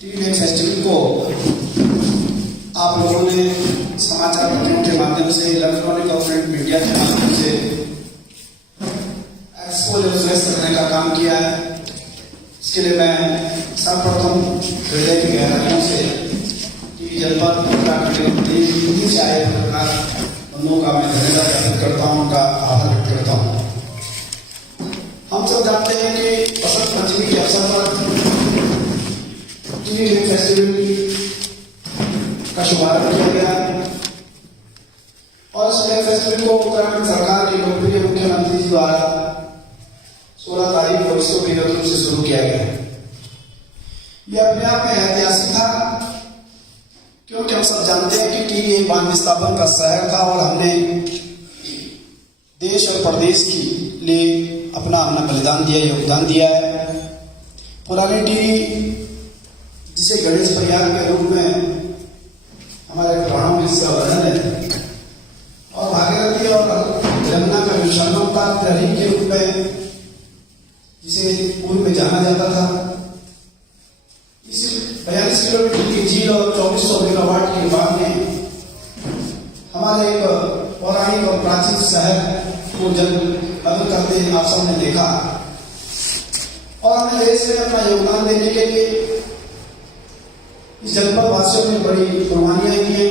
T lake festival को आप लोगों ने समाचार पत्रों के माध्यम से, इलेक्ट्रॉनिक और प्रिंट मीडिया के माध्यम से एक्सपोजर करने का काम किया है। इसके लिए मैं सर्वप्रथम हृदय की गहराइयों से जनपद उत्तराखंड से आए पत्रकार बंधुओं का मैं धन्यवाद व्यक्त करता हूँ, उनका आभार व्यक्त करता हूँ। हम सब जानते हैं कि बसंत पंचमी के अवसर पर टी लेक फेस्टिवल का शुभारंभ किया गया और इस लेक फेस्टिवल को उत्तराखंड सरकार के लोकप्रिय मुख्यमंत्री जी द्वारा 16 तारीख को विश्वव्यापी रूप से शुरू किया गया। यह अपने आप में ऐतिहासिक था, क्योंकि हम सब जानते हैं कि टिहरी एक बांध विस्थापन का शहर था और हमने देश और प्रदेश के लिए अपना बलिदान दिया, योगदान दिया है। पुरानी टिहरी जिसे गणेश प्रयाग के रूप में हमारे पुराणों में इसका वर्णन है और भागीरथी और यमुना का विषमता प्रहरी के रूप में जिसे पूर्व में जाना जाता था। इस 42 किलोमीटर की झील और 2400 मेगावाट की बांध ने हमारे एक पौराणिक और प्राचीन शहर को बदल करते आप सबने देखा और हमें देश में अपना योगदान देने के लिए इस जनपद वासियों ने बड़ी कुर्बानियां की।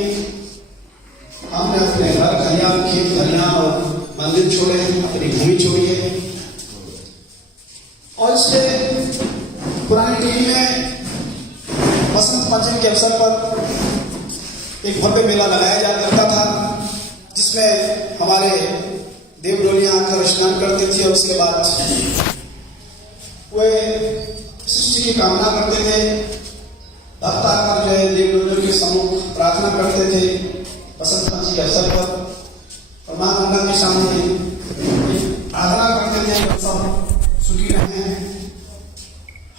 हमने अपने घर खलियान, खेत खलियान और मंदिर छोड़े, अपनी भूमि छोड़ी है और इसलिए पुरानी टिहरी में बसंत पंचमी के अवसर पर एक भव्य मेला लगाया जा करता था, जिसमें हमारे देव डोलियां आकर स्नान करते थे और उसके बाद वे सृष्टि की कामना करते थे। भक्त आकर जो है देव डोलियों के सम्मुख प्रार्थना करते थे बसंत पंचमी के अवसर पर और मां गंगा के सामने आराधना करते थे। सब सुखी रहे,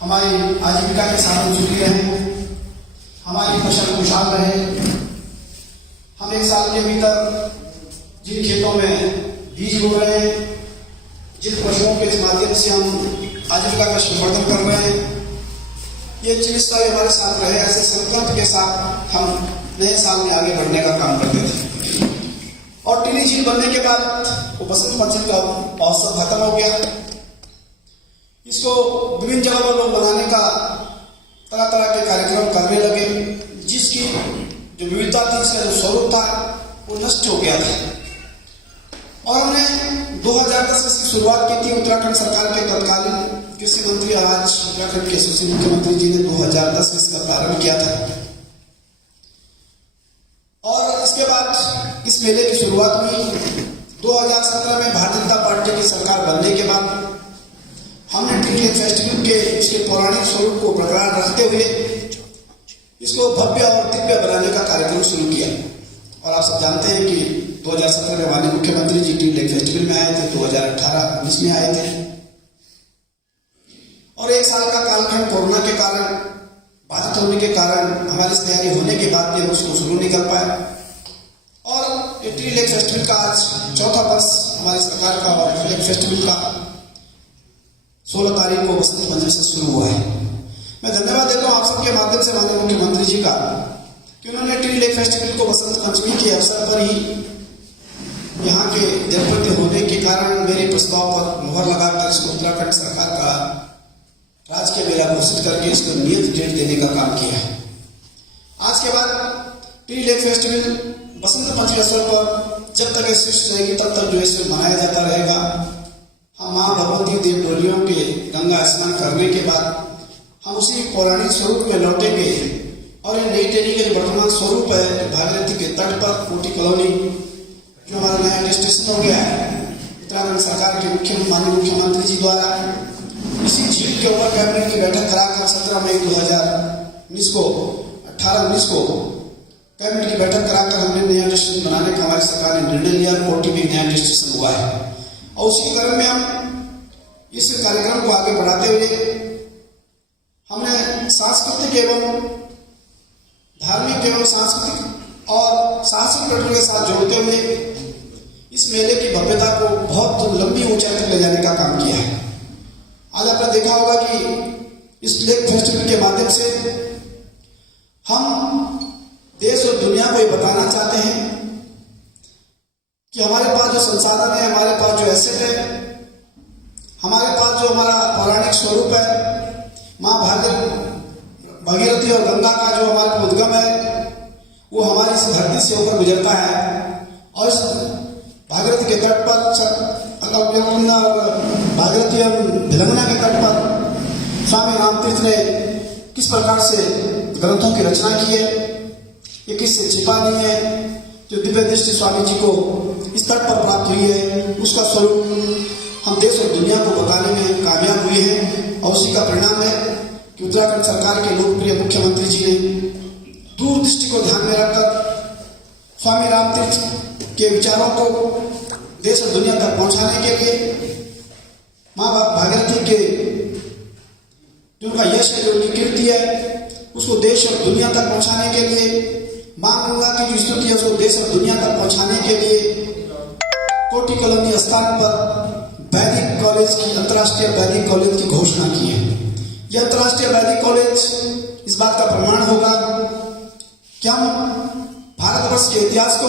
हमारी आजीविका के साधन सुखी रहे, हमारी फसल खुशहाल रहे। हम एक साल के भीतर जिन खेतों में बीज बो रहे हैं, जिन पशुओं के माध्यम से हम आजीविका का संवर्धन कर रहे हैं, ये चिकित्सा हमारे साथ रहे। ऐसे संकल्प के साथ हम नए साल में आगे बढ़ने का काम करते थे और टिहरी झील बनने के बाद वो बसंत पंचमी का अवसर खत्म हो गया। इसको विभिन्न जगहों पर लोग बनाने का तरह तरह के कार्यक्रम करने लगे, जिसकी जो विविधता थी, इसका जो स्वरूप था वो नष्ट हो गया था। और हमने 2010 में इसकी शुरुआत की थी। उत्तराखंड सरकार के तत्कालीन कृषि मंत्री, आज उत्तराखंड के यशस्वी मुख्यमंत्री जी ने 2010 में इसका प्रारंभ किया था और इसके बाद इस मेले की शुरुआत हुई 2017 में। भारतीय जनता पार्टी की सरकार बनने के बाद हमने टी लेक फेस्टिवल के इसके पौराणिक स्वरूप को बरकरार रखते हुए इसको भव्य और दिव्य बनाने का कार्यक्रम शुरू किया और आप सब जानते हैं कि 2017 में माननीय मुख्यमंत्री जी टी लेक फेस्टिवल में आए थे, 2018-19 में आए थे और एक साल का कालखंड कोरोना के कारण बाधित होने के कारण हमारी तैयारी होने के बाद भी हम उसको शुरू नहीं कर पाए और टी लेक फेस्टिवल का आज चौथा वर्ष हमारी सरकार का और लेक फेस्टिवल का 16 तारीख को बसंत पंचमी से शुरू हुआ है। मैं धन्यवाद देता हूँ आप सबके माध्यम से माननीय मुख्यमंत्री जी का कि उन्होंने टी लेक फेस्टिवल को बसंत पंचमी के अवसर पर ही यहाँ के जनपद होने के कारण मेरे प्रस्ताव पर मुहर लगाकर इसको उत्तराखंड सरकार का राजकीय मेला घोषित करके इसको नियत डेट देने का काम किया है। आज के बाद T lake festival Basant Panchami अवसर पर जब तक सृष्टि रहेगी तब तक जो इसमें मनाया जाता रहेगा। हम माँ भगवती देव डोलियों के गंगा स्नान करने के बाद हम उसी पौराणिक स्वरूप में लौटेंगे और ये नई टिहरी के वर्तमान स्वरूप है भागीरथी के तट पर कोटी कॉलोनी जो हमारा नया रजिस्ट्रेशन हो गया है उत्तराखंड सरकार के माननीय मुख्यमंत्री जी द्वारा इसी झील के ऊपर कैबिनेट की बैठक कराकर 17 मई 2019 को 18-19 को कैबिनेट की बैठक कराकर हमने नया रजिस्ट्रेशन बनाने का हमारी सरकार ने निर्णय लिया। कोटी में नया रजिस्ट्रेशन हुआ है और उसी क्रम में हम इस कार्यक्रम को आगे बढ़ाते हुए हमने सांस्कृतिक एवं धार्मिक एवं सांस्कृतिक और साहसिक पर्यटन के साथ जोड़ते हुए इस मेले की भव्यता को बहुत लंबी ऊंचाई तक ले जाने का काम किया है। आज आपने देखा होगा कि इस लेक फेस्टिवल के माध्यम से हम देश और दुनिया को ये बताना चाहते हैं कि हमारे पास जो संसाधन है, हमारे पास जो एसेट है, हमारे पास जो हमारा पौराणिक स्वरूप है, माँ भागीरथी और गंगा का जो हमारे उद्गम है, वो हमारी इस धरती से होकर गुजरता है। और इस भागीरथी के तट पर भागीरथी एवं भिलंगना के तट पर स्वामी रामतीर्थ ने किस प्रकार से ग्रंथों की रचना की है, ये किससे छिपा नहीं है। जो दिव्य दृष्टि स्वामी जी को इस तट पर प्राप्त हुई है, उसका स्वरूप हम देश और दुनिया को बताने में कामयाब हुए हैं। और उसी का परिणाम है कि उत्तराखंड सरकार के लोकप्रिय मुख्यमंत्री जी ने दूरदृष्टि को ध्यान में रखकर स्वामी रामतीर्थ के विचारों को देश और दुनिया तक पहुंचाने के लिए माँ भागीरथी के जो उनका यश है, जो उनकी कीर्ति है, उसको देश और दुनिया तक पहुंचाने के लिए, माँ गंगा की जो स्तुति है उसको देश और दुनिया तक पहुंचाने के लिए कोटी कॉलोनी स्थान पर वैदिक कॉलेज की, अंतर्राष्ट्रीय वैदिक कॉलेज की घोषणा की है। यह अंतर्राष्ट्रीय वैदिक कॉलेज इस बात का प्रमाण होगा कि हम भारतवर्ष के इतिहास को,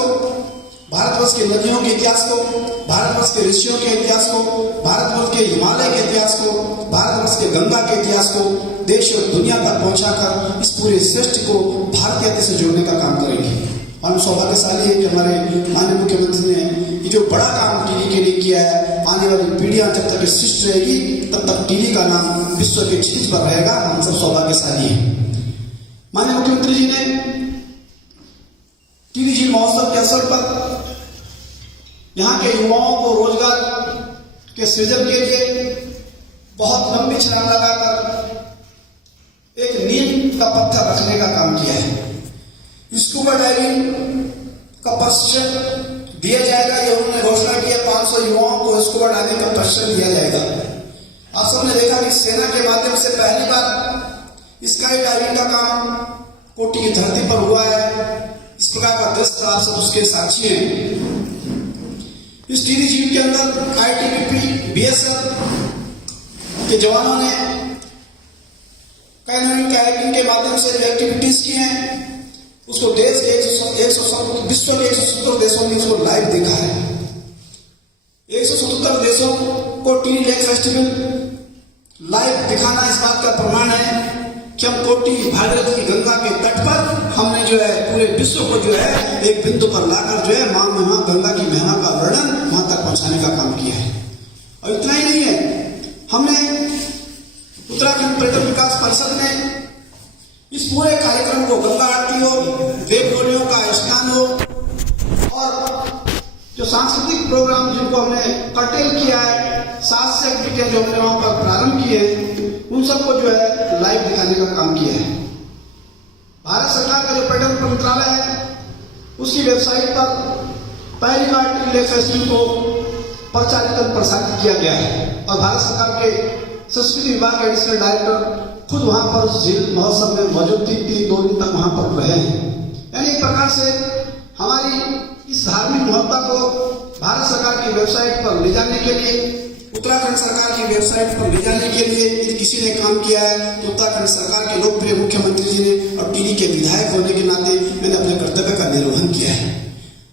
भारतवर्ष के नदियों के इतिहास को, भारतवर्ष के ऋषियों के इतिहास को, भारतवर्ष के हिमालय के इतिहास को, भारतवर्ष के गंगा के इतिहास को देश और दुनिया तक पहुंचाकर इस पूरे सृष्टि को भारतीयता से जोड़ने का काम करेंगे। और हम सौभाग्यशाली है कि हमारे माननीय मुख्यमंत्री ने ये जो बड़ा काम टीवी के लिए किया है। आने वाली पीढ़ियां जब तक सृष्टि रहेगी तब तक टीवी का नाम विश्व के क्षितिज पर रहेगा। हम सब सौभाग्यशाली हैं। माननीय मुख्यमंत्री जी ने टिहरी झील महोत्सव के अवसर पर यहाँ के युवाओं को रोजगार के सृजन के लिए बहुत लंबी छलांग लगाकर एक नींव का पत्थर रखने का काम किया है। स्कूबा डाइविंग का प्रशिक्षण दिया जाएगा, ये उन्होंने घोषणा की है। 500 युवाओं को स्कूबा डाइविंग का प्रशिक्षण दिया जाएगा। आप सबने देखा कि सेना के माध्यम से पहली बार स्काई डाइविंग का काम कोटी की धरती पर हुआ है। इस प्रकार का दृश्य आप सब उसके साक्षी हैं। इस टिहरी झील के अंदर आईटीबीपी, बीएसएफ के जवानों ने कैनोइंग, कायाकिंग के माध्यम से जो एक्टिविटीज की हैं, उसको देश के विश्व के 170 देशों में इसको लाइव देखा है। 177 देशों को टिहरी लेक फेस्टिवल लाइव दिखाना इस बात का प्रमाण है कि हम कोटी भागीरथी गंगा के तट पर हमने जो है पूरे विश्व को जो है एक बिंदु पर लाकर जो है मां महिमा गंगा की महिमा का वर्णन वहां तक पहुंचाने का काम किया है। और इतना ही नहीं है, हमने उत्तराखंड पर्यटन विकास परिषद ने इस पूरे कार्यक्रम को गंगा आरती हो, देवगोलियों का स्नान हो और जो सांस्कृतिक प्रोग्राम जिनको हमने कर्टेल किया है, 7 से एक्टिविटियां जो हमने वहां पर प्रारंभ किए हैं, उन सबको जो है लाइव दिखाने का काम किया है। भारत सरकार का जो पर्यटन मंत्रालय है उसकी वेबसाइट पर पहली बार टिहरी लेक फेस्टिवल को प्रचारित और प्रसारित किया गया है। और भारत सरकार के संस्कृति विभाग के एडिशनल डायरेक्टर खुद वहां पर उस झील महोत्सव में मौजूद थी, 2 दिन तक वहां पर रहे हैं। यानी एक प्रकार से हमारी इस धार्मिक महत्ता को भारत सरकार की वेबसाइट पर ले जाने के लिए, उत्तराखंड सरकार की वेबसाइट पर ले जाने के लिए यदि किसी ने काम किया है तो उत्तराखंड सरकार के लोकप्रिय मुख्यमंत्री जी ने, और टिहरी के विधायक होने के नाते मैंने अपने कर्तव्य का निर्वहन किया है।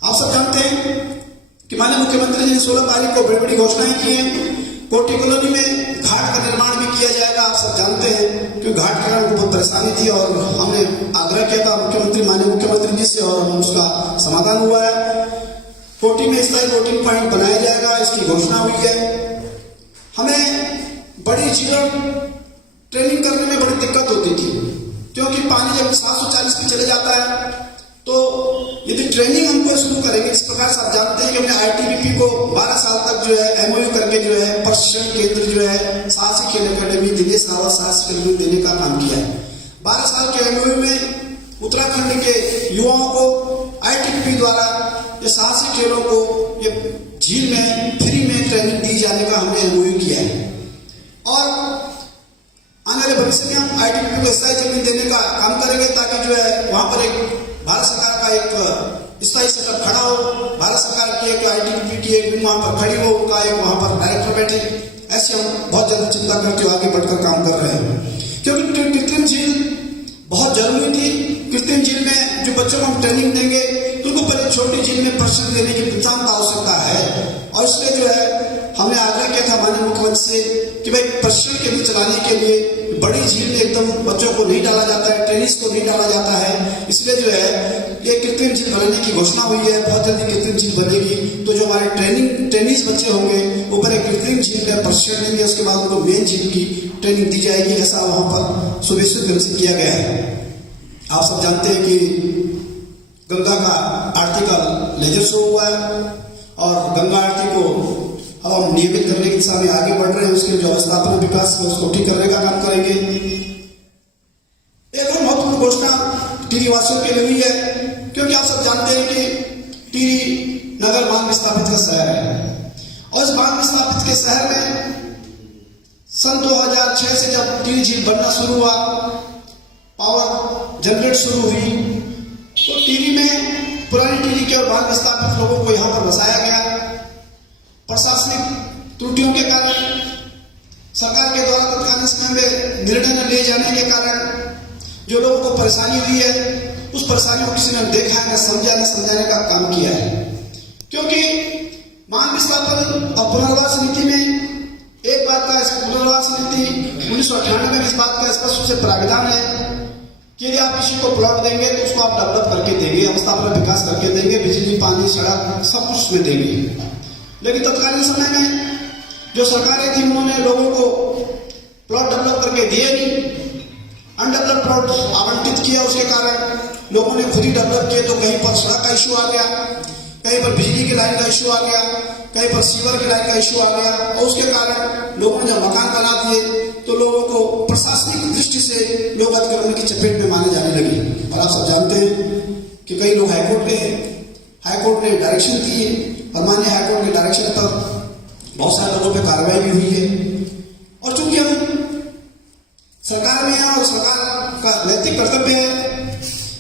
आप सब जानते हैं कि माननीय मुख्यमंत्री जी ने 16 तारीख को बड़ी बड़ी घोषणाएं की हैं। कोटी कॉलोनी में घाट का निर्माण भी किया जाएगा। आप सब जानते हैं कि घाट के कारण बहुत परेशानी थी और हमने आग्रह किया था माननीय मुख्यमंत्री जी से और उसका समाधान हुआ है। कोटी में स्थायी बोटिंग पॉइंट बनाया जाएगा, इसकी घोषणा हुई है। हमें बड़ी झीलों ट्रेनिंग करने में बड़ी दिक्कत होती थी क्योंकि पानी जब 740 पे चले जाता है तो यदि ट्रेनिंग हमको शुरू करेंगे, इस प्रकार से आप जानते हैं कि हमने आईटीबीपी को 12 साल तक जो है एमओयू करके जो है प्रशिक्षण केंद्र जो है साहसिक खेल अकेडमी दिनेश रावत साहसिक अकेडमी देने का काम किया है। 12 साल के एमओयू में उत्तराखंड के युवाओं को आईटीबीपी द्वारा ये साहसिक खेलों को ये झील में फ्री में ट्रेनिंग दी जाने का हमने एमओयू किया है। और आने वाले भविष्य में हम आईटीबीपी को स्थायी जमीन देने का काम करेंगे ताकि जो है वहां पर एक भारत सरकार का एक स्थायी सेटअप खड़ा हो, भारत सरकार की एक आईटीबीपी की एक वहां पर खड़ी हो, उनका एक वहां पर डायरेक्टर बैठे। ऐसे हम बहुत ज्यादा चिंता करके आगे बढ़कर काम कर रहे हैं क्योंकि कृत्रिम झील बहुत जरूरी थी। लिए बड़ी झील में एकदम बच्चों को नहीं डाला जाता है, टेनिस को नहीं डाला जाता है। इसलिए जो है ये कृत्रिम झील बनाने की घोषणा हुई है। बहुत जल्दी कृत्रिम झील बनेगी तो जो हमारे टेनिस बच्चे होंगे वो पहले कृत्रिम झील में प्रशिक्षण लेंगे, उसके बाद उनको मेन झील की ट्रेनिंग दी जाएगी। ऐसा वहां पर सुनिश्चित ढंग से किया गया है। आप सब जानते हैं कि गंगा का आरती का लेजर शो हुआ है और गंगा आरती को अब हम नियमित करने की दिशा में आगे बढ़ रहे हैं। उसके जो अवस्थापन विकास है उसको ठीक करने का काम करेंगे। एक और महत्वपूर्ण घोषणा टिहरी वासियों के लिए हुई है, क्योंकि आप सब जानते हैं कि टिहरी नगर बांध विस्थापित का शहर है और इस बांध विस्थापित के शहर में सन 2006 से जब टिहरी झील बनना शुरू हुआ, पावर जनरेट शुरू हुई, तो टिहरी में पुरानी टिहरी के और बांध विस्थापित लोगों को यहाँ पर बसाया गया। प्रशासनिक त्रुटियों के कारण, सरकार के द्वारा तत्कालीन समय में निर्णय न लिए जाने के कारण जो लोगों को परेशानी हुई है, उस परेशानी को किसी ने देखा है, न समझा, न समझाने का काम किया है। क्योंकि बांध विस्थापन और पुनर्वास नीति में एक बात का, पुनर्वास नीति 1998 में इस बात का स्पष्ट रूप से प्राविधान है कि यदि आप किसी को प्लॉट देंगे तो उसको आप डेवलप करके देंगे, अवस्थापन विकास करके देंगे, बिजली, पानी, सड़क सब कुछ उसमें देंगे। लेकिन तत्कालीन समय में जो सरकारें थी उन्होंने लोगों को प्लॉट डेवलप करके दिए नहीं, अनडेवलप्ड प्लॉट आवंटित किया। उसके कारण लोगों ने खुद ही डेवलप किए, तो कहीं पर सड़क का इशू आ गया, कहीं पर बिजली की लाइन का इशू आ गया, कहीं पर सीवर की लाइन का इशू आ गया और उसके कारण लोगों ने जब मकान बना दिए तो लोगों को प्रशासनिक दृष्टि से लोग अतिक्रमण की चपेट में माने जाने लगे। और आप सब जानते हैं कि कई लोग हाईकोर्ट ने डायरेक्शन दी है और माननीय हाईकोर्ट के डायरेक्शन पर बहुत सारे लोगों पर कार्रवाई भी हुई है। और चूंकि हम सरकार में है और सरकार का नैतिक कर्तव्य है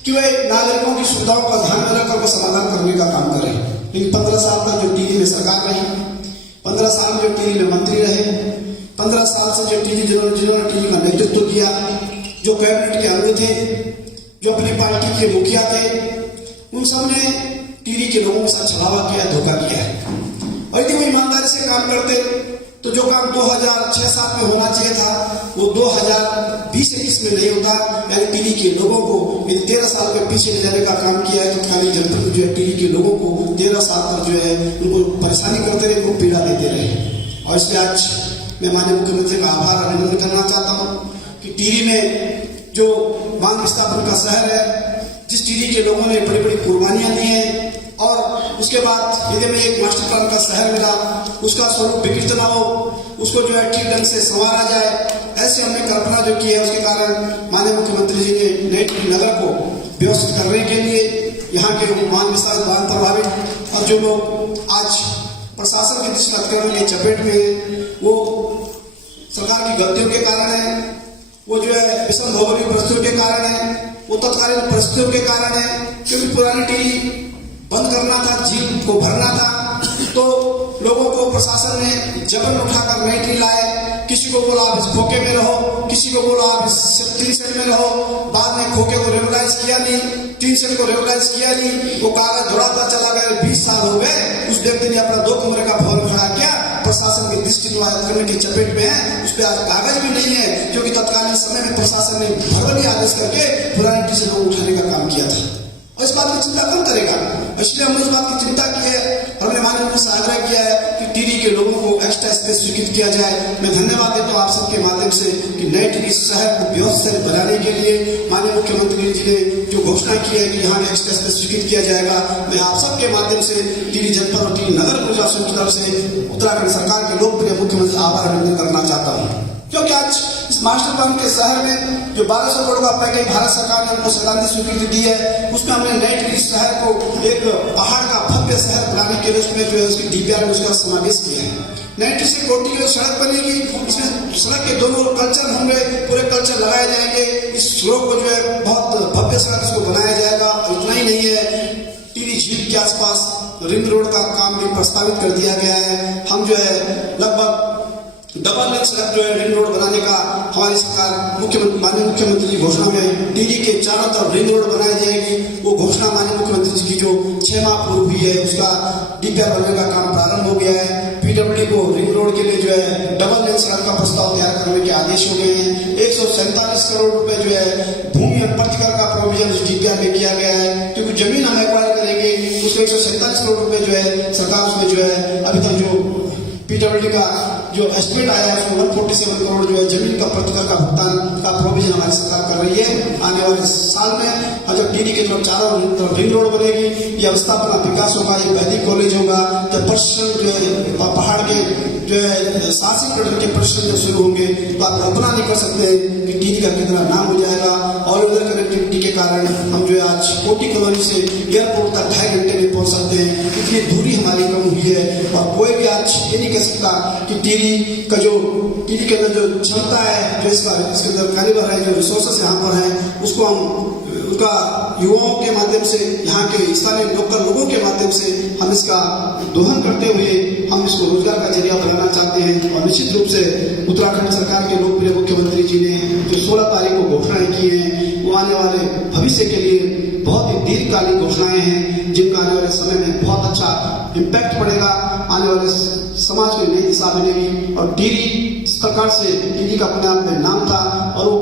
कि वे नागरिकों की सुविधाओं का ध्यान में रखकर वो समाधान करने का काम करें। लेकिन 15 साल तक जो टिहरी में सरकार रही, 15 साल में जो टिहरी में मंत्री रहे, 15 साल से जो जिन्होंने टिहरी का नेतृत्व किया, जो कैबिनेट के अंग थे, जो अपनी पार्टी के मुखिया थे, उन सब ने टिहरी के लोगों के साथ छलावा किया, धोखा किया है। और यदि वो ईमानदारी से काम करते तो जो काम 2006-07 में होना चाहिए था वो 2020-21 में नहीं होता। यानी टिहरी के लोगों को इन 13 साल के पीछे ले जाने का काम किया है। तत्कालीन जनप्रतिनिधि जो है टिहरी के लोगों को 13 साल तक जो है उनको परेशानी करते रहे, उनको पीड़ा देते रहे। और इसलिए आज मैं माननीय मुख्यमंत्री का आभार अभिनंदन करना चाहता हूँ कि टिहरी में जो बांध विस्थापन का शहर है, जिस टिहरी के लोगों ने बड़ी बड़ी कुर्बानियां दी हैं और उसके बाद यदि में एक मास्टर प्लान का शहर मिला, उसका स्वरूप विकृत ना हो, उसको जो है ठीक ढंग से संवारा जाए, ऐसे हमने कल्पना जो की है। उसके कारण माननीय मुख्यमंत्री जी ने नई टिहरी नगर को व्यवस्थित करने के लिए यहाँ के बांध विस्थापित, बांध प्रभावित और जो लोग आज प्रशासन की दृष्टि अतिक्रमण की चपेट में है, वो सरकार की गलतियों के कारण है, वो जो है विषम भौगोलिक परिस्थितियों के कारण है, वो तत्कालीन परिस्थितियों के कारण है। क्योंकि पुरानी टिहरी बंद करना था, झील को भरना था, तो लोगों को प्रशासन ने जबरन उठाकर नई टिहरी लाए। किसी को बोला आप इस खोखे में रहो, किसी को बोला आप इस टीन शेड में रहो। बाद में खोखे को रेगुलाइज किया नहीं, टीन शेड को रेगुलाइज किया नहीं, वो कागज दौड़ाता चला गया। 20 साल हो गए, उस व्यक्ति ने अपना 2 कमरे का भवन खड़ा किया, प्रशासन की दृष्टि करने की चपेट में है, उस पर आज कागज भी नहीं है, क्योंकि तत्कालीन समय में प्रशासन ने भरवरी आदेश करके पुरानी टिहरी से लोग उठाने का काम किया था। और इस बात की चिंता कौन करेगा? इसलिए हमने इस बात की चिंता की है और हमने माननीय मुख्यमंत्री से आग्रह किया है कि टिहरी के लोगों को एक्स्ट्रा स्पेस स्वीकृत किया जाए। मैं धन्यवाद देता हूँ आप सबके माध्यम से कि नई टिहरी शहर को व्यवस्थित बनाने के लिए माननीय मुख्यमंत्री जी ने जो घोषणा की है कि यहाँ एक्स्ट्रा स्पेस स्वीकृत किया जाएगा। मैं आप सबके माध्यम से टिहरी जनपद और टिहरी नगर प्रशासन की तरफ से उत्तराखंड सरकार के लोकप्रिय मुख्यमंत्री आभार अभिनंदन करना चाहता हूँ, क्योंकि आज इस मास्टर प्लान के शहर में जो 1200 करोड़ का पैकेज भारत सरकार ने हमको सैद्धांतिक स्वीकृति दी है, उसमें हमने नई टिहरी शहर को एक पहाड़ का भव्य शहर बनाने के लिए उसमें जो है उसकी डीपीआर में उसका समावेश किया है। नई टिहरी से कोटी की सड़क बनेगी, इसमें सड़क के दोनों कल्चर होंगे, पूरे कल्चर लगाए जाएंगे। इस सड़क को जो है बहुत भव्य सड़क इसको बनाया जाएगा। और इतना ही नहीं है, टिहरी झील के आसपास रिंग रोड का काम भी प्रस्तावित कर दिया गया है। हम जो है लगभग डबल लेन सड़क जो है रिंग रोड बनाने का हमारी सरकार माननीय मुख्यमंत्री की घोषणा में टिहरी के चारों तरफ रिंग रोड बनाई जाएगी। वो घोषणा माननीय मुख्यमंत्री जी की जो 6 माह पूर्व हुई है, उसका डीपीआर बनने का काम प्रारंभ हो गया है। पीडब्ल्यूडी को रिंग रोड के लिए जो है डबल लेन सड़क का प्रस्ताव तैयार करने के आदेश आदेश हो गए हैं। 147 करोड़ रुपए जो है भूमि अनुपत्ति कर का प्रोविजन डीपीआर में किया गया है, क्योंकि जमीन हम एक्वायर करेंगे उसको 147 करोड़ रुपए जो है सरकार उसमें जो है अभी तक जो पीडब्ल्यूडी का जो एस्टिमेट आया है उसमें 147 करोड़ जो है जमीन का प्रतिकर का भुगतान का प्रोविजन हमारी सरकार कर रही है। आने वाले साल में जब टीडी के तरफ चारों तरफ रिंग रोड बनेगी, ये अवस्थापना विकास होगा, ये वैदिक कॉलेज होगा, जब प्रश्न जो है पहाड़ के जो है साहसिक पर्यटन के प्रश्न जब शुरू होंगे तो आप कल्पना नहीं कर सकते कि टीडी का कितना नाम हो जाएगा। और उधर कनेक्टिविटी के कारण हम जो है आज कोटी कॉलोनी से एयरपोर्ट तक 2.5 घंटे में पहुंच सकते हैं, इतनी दूरी हमारी कम हुई है। और कोई भी आज ये नहीं कह सकता कि टीडी के अंदर जो क्षमता है, जो इसके अंदर कैलिबर है, जो रिसोर्सेस यहाँ पर है, उसको हम उनका युवाओं के माध्यम से, यहाँ के स्थानीय लोकल लोगों के माध्यम से हम इसका दोहन करते हुए हम इसको रोजगार का जरिया बनाना चाहते हैं। और निश्चित रूप से उत्तराखंड सरकार के लोकप्रिय मुख्यमंत्री जी ने जो 16 तारीख को घोषणाएं की हैं, वो आने वाले भविष्य के लिए बहुत ही दीर्घकालीन घोषणाएं हैं, जिनका आने वाले समय में बहुत अच्छा इम्पैक्ट पड़ेगा, आने वाले समाज को नई दिशा मिलेगी। और टीडी सरकार से टीडी का अपने आप में नाम था, और वो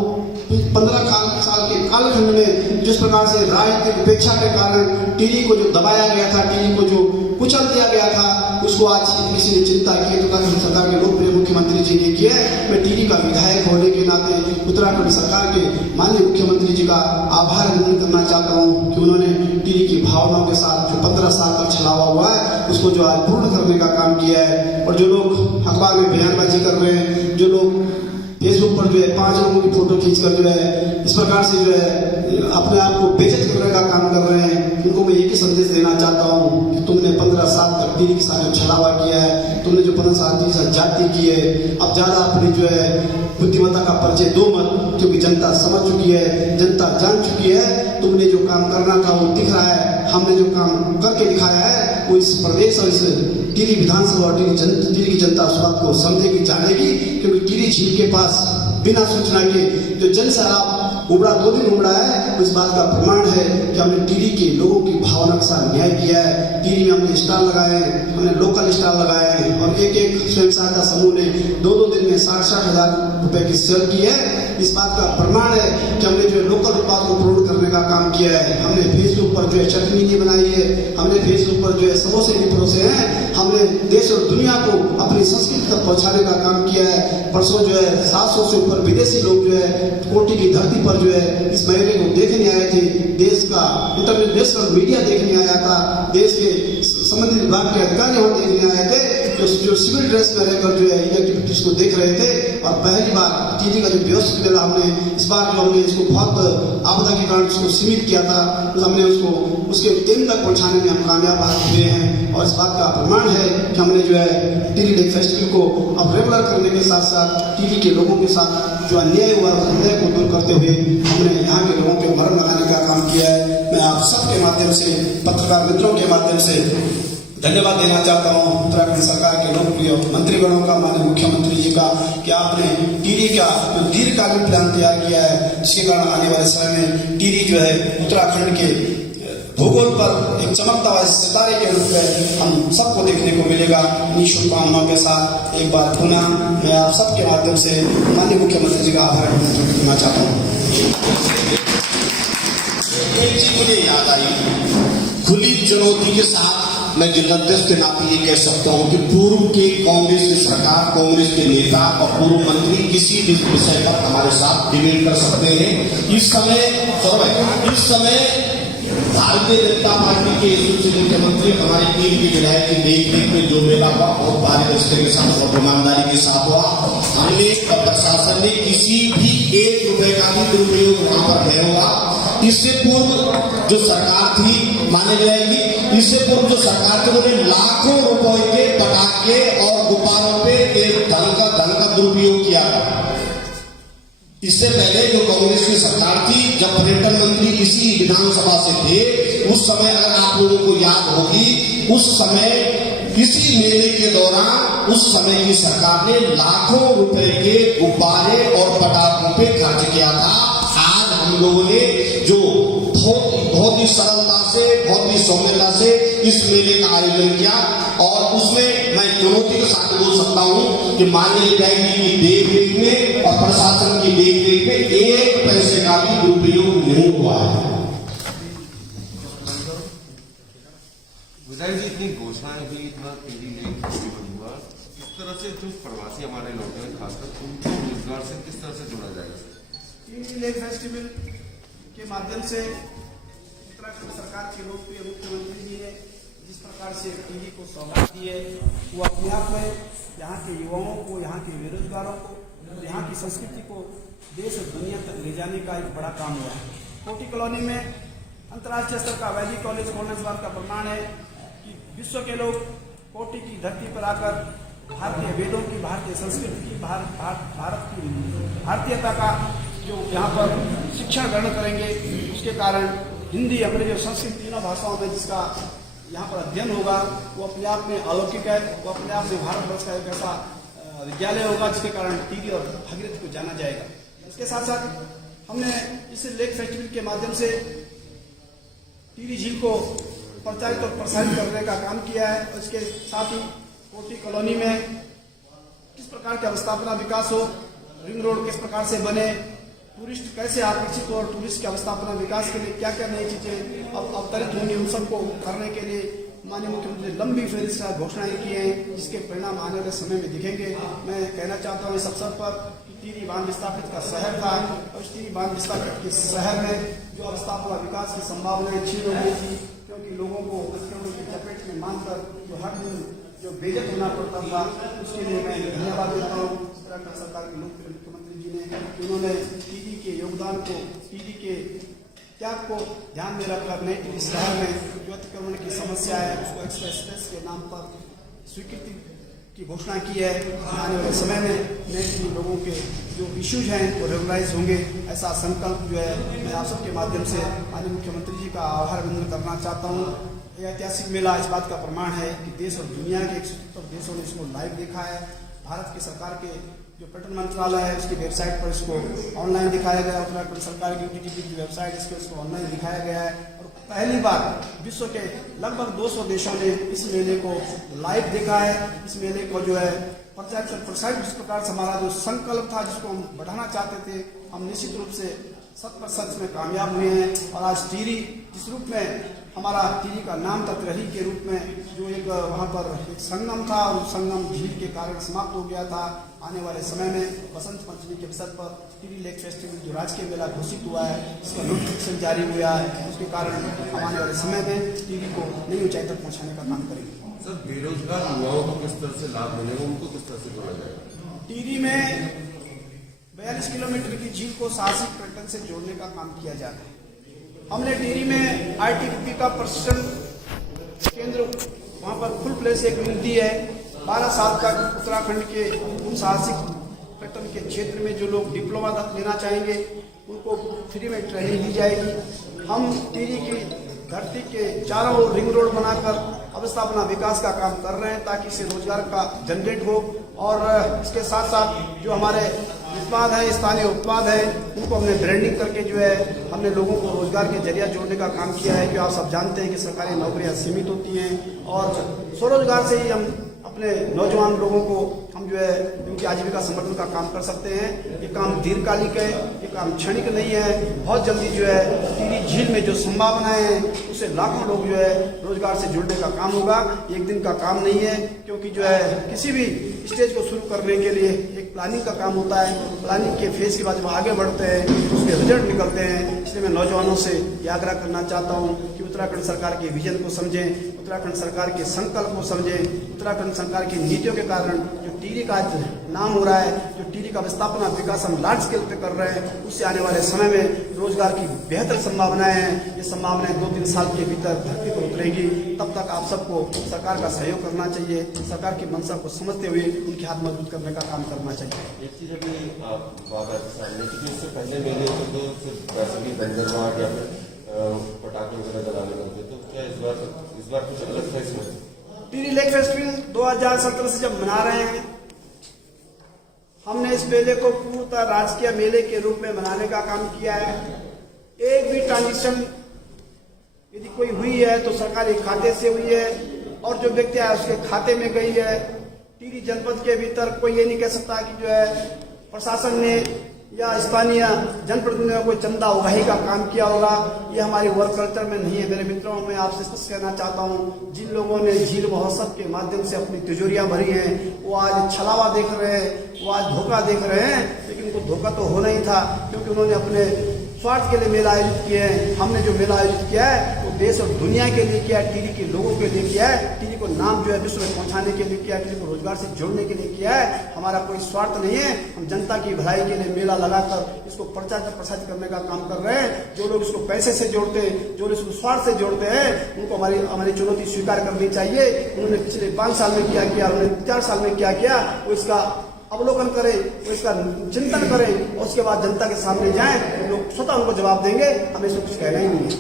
15 साल के कालखंड में जिस प्रकार से राजनीतिक उपेक्षा के कारण टीडी को जो दबाया गया था, टीडी को जो कुचल दिया गया था, उसको आज किसी ने चिंता की। उत्तराखंड सरकार के लोकप्रिय मुख्यमंत्री जी ने किया। मैं टीडी का विधायक होने के नाते उत्तराखंड सरकार के माननीय मुख्यमंत्री जी का आभार व्यक्त करना चाहता हूँ कि उन्होंने टीडी की भावनाओं के साथ जो 15 साल तक छलावा हुआ है उसको जो आज पूर्ण करने का काम किया है। और जो लोग अखबार में बयानबाजी कर रहे हैं, जो लोग फेसबुक पर जो है 5 लोगों की फोटो खींचकर जो है इस प्रकार से जो है अपने आप को बेइज्जत करने का काम कर रहे हैं, उनको मैं एक ही संदेश देना चाहता हूँ कि तुमने 15 साल तक टीडी के साथ छलावा किया है, तुमने जो 15 साल टीडी के साथ जाति की है, अब ज्यादा अपनी जो है बुद्धिमत्ता का परिचय दो मत, क्योंकि जनता समझ चुकी है, जनता जान चुकी है। तुमने जो काम करना था वो दिख रहा है, हमने जो काम करके दिखाया है वो इस प्रदेश और इस टीडी विधानसभा और टीडी की जनता उस बात को समझेगी, जानेगी। क्योंकि टीडी झील के पास बिना सूचना के जो जन सैलाब उबड़ा 2 दिन उबड़ा है, उस बात का प्रमाण है कि हमने टीडी के लोगों की भावना के साथ न्याय किया है। टीडी में हमने स्टॉल लगाए हैं, हमने लोकल स्टॉल लगाए हैं, और एक स्वयं सहायता समूह ने 2 दिन में 60-60 हजार रुपए की सेल की है। इस बात का प्रमाण है कि हमने जो लोकल उत्पाद को प्रमोट करने का काम किया है। हमने फेसबुक पर जो है चटनी नहीं बनाई है, हमने फेसबुक पर जो है समोसे नहीं परोसे हैं, हमने देश और दुनिया को अपनी संस्कृति तक पहुंचाने का काम किया है। परसों जो है 700 से ऊपर विदेशी लोग जो है कोटी की धरती पर जो है इस मेले को देखने आए थे। देश का इंटरनेशनल मीडिया देखने आया था, देश के संबंधित विभाग के अधिकारी वहां देखने आए थे, जो सिविल ड्रेस में रहकर जो है इन एक्टिविटीज को देख रहे थे। और पहली बार टीडी का जो व्यवस्थित मेला हमने इस बार जो हमने इसको बहुत आपदा के कारण उसको सीमित किया था, तो हमने उसको उसके एम तक पहुंचाने में हम कामयाब हुए हैं। और इस बात का प्रमाण है कि हमने जो है टीडी लेक फेस्टिवल को अब रेगुलर करने के साथ साथ टीडी के लोगों के साथ जो अन्याय हुआ उस अन्याय को दूर करते हुए हमने यहाँ के लोगों के मरण लगाने का काम किया है। मैं आप सबके माध्यम से, पत्रकार मित्रों के माध्यम से धन्यवाद देना चाहता हूँ उत्तराखंड सरकार के लोकप्रिय मंत्रीगणों का, माननीय मुख्यमंत्री जी का, कि आपने टीडी का जो दीर्घकालीन प्लान तैयार किया है, जिसके कारण आने वाले समय में टीडी जो है उत्तराखंड के भूगोल पर एक चमकता हुआ सितारे के रूप में हम सबको देखने को मिलेगा। इन्हीं शुभकामनाओं के साथ एक बार पुनः मैं आप सबके माध्यम से माननीय मुख्यमंत्री जी का आभार व्यक्त करना चाहता हूँ। मुझे याद आई, खुली चुनौती के साथ मैं जिलाध्यक्ष के नाते ये कह सकता हूँ कि पूर्व के कांग्रेस की सरकार, कांग्रेस के नेता और पूर्व मंत्री किसी भी विषय पर हमारे साथ डिबेट कर सकते हैं। इस समय भारतीय जनता पार्टी के यशस्वी मुख्यमंत्री हमारे टीम के विधायक की देखरेख में जो मेला हुआ बहुत पारदर्शिता के साथ और ईमानदारी के साथ हुआ। हमने प्रशासन ने किसी भी 1 रुपए का भी दुरुपयोग वहां पर नहीं हुआ। इससे पूर्व जो सरकार थी माने जाएगी, इससे पूर्व जो सरकार थी उन्होंने लाखों रुपए के पटाखे और गुब्बारों पे धन का दुरुपयोग किया था। इससे पहले जो कांग्रेस की सरकार थी, जब पर्यटन मंत्री इसी विधानसभा से थे, उस समय अगर आप लोगों को याद होगी, उस समय इसी मेले के दौरान उस समय की सरकार ने लाखों रुपए के गुब्बारे और पटाखों पे खर्च किया था। आज हम लोगों ने जो बहुत ही सरलता से, बहुत ही सौम्यता से इस मेले का आयोजन किया। और उसमें मैं चुनौती के साथ बोल सकता हूं कि माननीय विधायक जी की देख रेख में और प्रशासन की देख रेख में एक पैसे का भी दुरुपयोग नहीं हुआ है। विधायक जी, इतनी घोषणाएं हुई, इतना टीवी लेख हुआ, किस तरह से जो प्रवासी हमारे लौटे हैं खासकर उनको रोजगार से किस तरह से जोड़ा जाएगा? टीवी लेक फेस्टिवल के माध्यम से उत्तराखंड सरकार के लोकप्रिय मुख्यमंत्री जी ने जिस प्रकार से टीवी को सौगात दी है, वो अपने आप में यहाँ के युवाओं को, यहाँ के बेरोजगारों को, यहाँ की संस्कृति को देश और दुनिया तक ले जाने का एक बड़ा काम हुआ है। कोटी कॉलोनी में अंतर्राष्ट्रीय स्तर का वैदिक कॉलेज खोलने से बात का प्रमाण है कि विश्व के लोग कोटी की धरती पर आकर भारतीय वेदों की, भारतीय संस्कृति की, भारत की भारतीयता का जो यहाँ पर शिक्षण ग्रहण करेंगे, उसके कारण हिंदी, अंग्रेजी और संस्कृत तीनों भाषाओं में जिसका यहाँ पर अध्ययन होगा वो अपने आप में अलौकिक है। वो अपने आप में भारतवर्ष का एक ऐसा विद्यालय होगा जिसके कारण टीवी और भागीरथी को जाना जाएगा। इसके साथ साथ हमने इस लेक फेस्टिवल के माध्यम से टिहरी झील को प्रचारित और प्रसारित करने का काम किया है। और इसके साथ ही कोटी कॉलोनी में किस प्रकार की अवस्थापना विकास हो, रिंग रोड किस प्रकार से बने, टूरिस्ट कैसे आकर्षित हो और टूरिस्ट की अवस्थापना विकास के लिए क्या क्या नई चीजें अब अवतरित होंगी, उन सबको करने के लिए माननीय मुख्यमंत्री ने लंबी फहरिस्त घोषणाएं की हैं, जिसके परिणाम आने वाले समय में दिखेंगे। मैं कहना चाहता हूँ इस अवसर पर कि टिहरी बांध विस्थापित का शहर था और इस टिहरी बांध विस्थापित के शहर में जो अवस्थापना विकास की संभावनाएं छीन हो गई थी, क्योंकि लोगों को अतिक्रमण की चपेट में मानकर जो हर दिन जो बेइज्जत होना पड़ता था, उसके लिए मैं धन्यवाद देता हूँ उत्तराखंड सरकार के लोकप्रिय मुख्यमंत्री जी ने। उन्होंने टीवी के योगदान को, टीवी के त्याग को ध्यान में रखकर नए टिहरी शहर में जो अतिक्रमण की समस्या है उसको एक्सप्रेस के नाम पर स्वीकृति की घोषणा की है। आने वाले समय में नए टिहरी लोगों के जो इश्यूज हैं वो रेगुलराइज होंगे, ऐसा संकल्प जो है मैं आप सबके माध्यम से माननीय मुख्यमंत्री जी का आभार व्यक्त करना चाहता हूँ। यह ऐतिहासिक मेला इस बात का प्रमाण है कि देश और दुनिया के 170 देशों ने इसको लाइव देखा है। भारत की सरकार के जो पर्यटन मंत्रालय है उसकी वेबसाइट पर इसको ऑनलाइन दिखाया गया, उत्तराखंड सरकार की UTTP की वेबसाइट इस पर इसको ऑनलाइन दिखाया गया है। और पहली बार विश्व के लगभग 200 देशों ने इस मेले को लाइव देखा है। इस मेले को जो है प्रसारित जिस प्रकार से हमारा जो संकल्प था, जिसको हम बढ़ाना चाहते थे, हम निश्चित रूप से 100% में कामयाब हुए हैं। और आज टिहरी जिस रूप में हमारा टिहरी का नाम था तिरही के रूप में, जो एक वहाँ पर एक संगम था, उस संगम झील के कारण समाप्त हो गया था। आने वाले समय में बसंत पंचमी के अवसर पर टिहरी लेक फेस्टिवल जो राजकीय मेला घोषित हुआ है, इसका नोटिफिकेशन जारी हुआ है, उसके कारण हम आने वाले समय में टिहरी को नई ऊंचाई तक पहुँचाने का काम करेंगे। सर, बेरोजगार युवाओं को किस तरह से लाभ मिलेगा, उनको किस तरह से जोड़ा जाएगा? टिहरी में 42 किलोमीटर की झील को साहसिक पर्यटन से जोड़ने का काम किया जा रहा है। हमने टिहरी में ITBP का प्रशिक्षण केंद्र वहाँ पर फुल प्लेस एक विंग दी है। 12 साल तक उत्तराखंड के उन साहसिक पर्यटन के क्षेत्र में जो लोग डिप्लोमा लेना चाहेंगे उनको फ्री में ट्रेनिंग दी जाएगी। हम टिहरी की धरती के चारों ओर रिंग रोड बनाकर अवस्थापना विकास का काम कर रहे हैं ताकि इससे रोजगार का जनरेट हो। और इसके साथ साथ जो हमारे उत्पाद है, स्थानीय उत्पाद है, उनको हमने ब्रांडिंग करके जो है हमने लोगों को रोजगार के जरिया जोड़ने का काम किया है। कि आप सब जानते हैं कि सरकारी नौकरियां सीमित होती हैं और स्वरोजगार से ही हम अपने नौजवान लोगों को हम जो है उनकी आजीविका समर्थन का काम कर सकते हैं। ये काम दीर्घकालिक है, ये काम क्षणिक नहीं है। बहुत जल्दी जो है टिहरी झील में जो संभावनाएं हैं उससे लाखों लोग जो है रोजगार से जुड़ने का काम होगा। एक दिन का काम नहीं है, क्योंकि जो है किसी भी स्टेज को शुरू करने के लिए एक प्लानिंग का काम होता है। प्लानिंग के फेज के बाद जब आगे बढ़ते हैं उसके रिजल्ट निकलते हैं। इसलिए मैं नौजवानों से ये आग्रह करना चाहता हूँ कि उत्तराखंड सरकार के विजन को समझें, उत्तराखंड सरकार के संकल्प को समझें। उत्तराखंड सरकार की नीतियों के कारण जो टिहरी का आज नाम हो रहा है, जो टिहरी का विस्थापना विकास हम लार्ज स्केल पे कर रहे हैं, उससे आने वाले समय में रोजगार की बेहतर संभावनाएं हैं। ये संभावनाएं 2-3 साल के भीतर धरती पर उतरेगी। तब तक आप सबको सरकार का सहयोग करना चाहिए। सरकार की मंशा को समझते हुए उनके हाथ मजबूत करने का काम करना चाहिए। एक चीज अभी आप बात सामने की, इससे पहले मेले होते तो सिर्फ वैसे भी बंदरगाह या फिर पटाखे वगैरह जलाने होते, तो क्या इस बार कुछ अलग था इसमें? टिहरी लेक फेस्टिवल 2017 से जब मना रहे हैं, हमने इस मेले को पूर्णतः राजकीय मेले के रूप में मनाने का काम किया है। ट्रांजेक्शन यदि कोई हुई है तो सरकारी खाते से हुई है, और जो व्यक्ति है उसके खाते में गई है। टिहरी जनपद के भीतर कोई ये नहीं कह सकता कि जो है प्रशासन ने या स्थानीय जनप्रतिनिधियों ने कोई चंदा उगाही का काम किया होगा। ये हमारे वर्क कल्चर में नहीं है। मेरे मित्रों, मैं आपसे स्पष्ट कहना चाहता हूँ, जिन लोगों ने झील महोत्सव के माध्यम से अपनी तिजोरियां भरी हैं, वो आज छलावा देख रहे हैं, वो आज धोखा देख रहे हैं। लेकिन उनको धोखा तो होना ही था, क्योंकि उन्होंने अपने स्वार्थ के लिए मेला आयोजित किए हैं। हमने जो मेला आयोजित किया है वो देश और दुनिया के लिए किया है, टिहरी के लोगों के लिए किया है, टिहरी को नाम जो है विश्व में पहुंचाने के लिए किया है, टिहरी को रोजगार से जोड़ने के लिए किया है। हमारा कोई स्वार्थ नहीं है। हम जनता की भलाई के लिए मेला लगाकर इसको प्रचार प्रसारित करने का काम कर रहे हैं। जो लोग इसको पैसे से जोड़ते हैं, जो लोग इसको स्वार्थ से जोड़ते हैं, उनको हमारी चुनौती स्वीकार करनी चाहिए। उन्होंने पिछले 5 साल में क्या किया, उन्होंने 4 साल में क्या किया, वो इसका अवलोकन करें, वो इसका चिंतन करें, और उसके बाद जनता के सामने जाएं। लोग स्वतः उनको जवाब देंगे। हमें इसमें कुछ कहना ही नहीं है।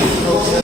जवाब